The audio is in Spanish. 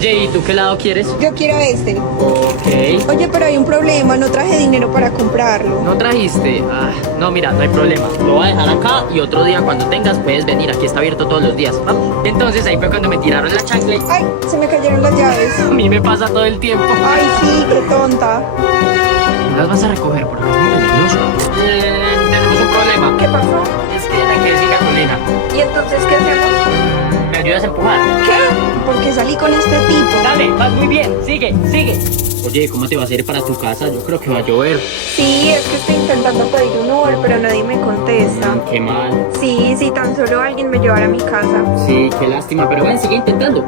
Oye, ¿y tú qué lado quieres? Yo quiero este. Ok. Oye, pero hay un problema, no traje dinero para comprarlo. ¿No trajiste? Ah, no, mira, no hay problema. Lo voy a dejar acá y otro día cuando tengas puedes venir. Aquí está abierto todos los días. ¿Va? Entonces ahí fue cuando me tiraron la chancla y Ay, se me cayeron las llaves. a mí me pasa todo el tiempo. Ay, sí, qué tonta. Las vas a recoger por acá, es muy peligroso. Tenemos un problema. ¿Qué pasó? Es que me quedé sin gasolina. ¿Y entonces qué hacemos? ¿Me ayudas a empujar? ¿Qué? Porque salí con este tipo. Dale, vas muy bien. Sigue, sigue. Oye, ¿cómo te vas a ir para tu casa? Yo creo que va a llover. Sí, es que estoy intentando pedir un Uber, pero nadie me contesta. Qué mal. Sí, si tan solo alguien me llevara a mi casa. Sí, qué lástima, pero ven, sigue intentando.